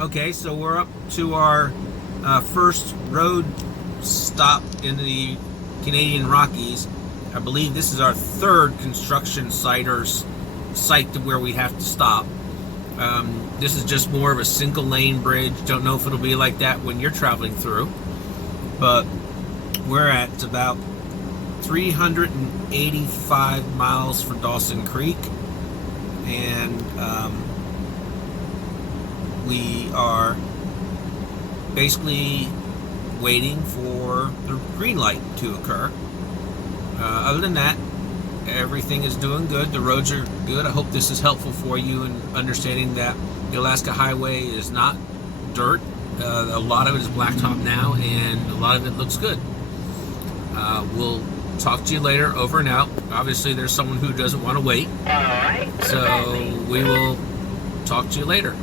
Okay, so we're up to our first road stop in the Canadian Rockies. I believe this is our third construction site or site to where we have to stop. This is just more of a single lane bridge. Don't know if it'll be like that when you're traveling through, but we're at about 385 miles from Dawson Creek, and we are basically waiting for the green light to occur. Other than that, everything is doing good. The roads are good. I hope this is helpful for you in understanding that the Alaska Highway is not dirt. A lot of it is blacktop now, and a lot of it looks good. We'll talk to you later. Over and out. Obviously, there's someone who doesn't want to wait. All right. So we will talk to you later.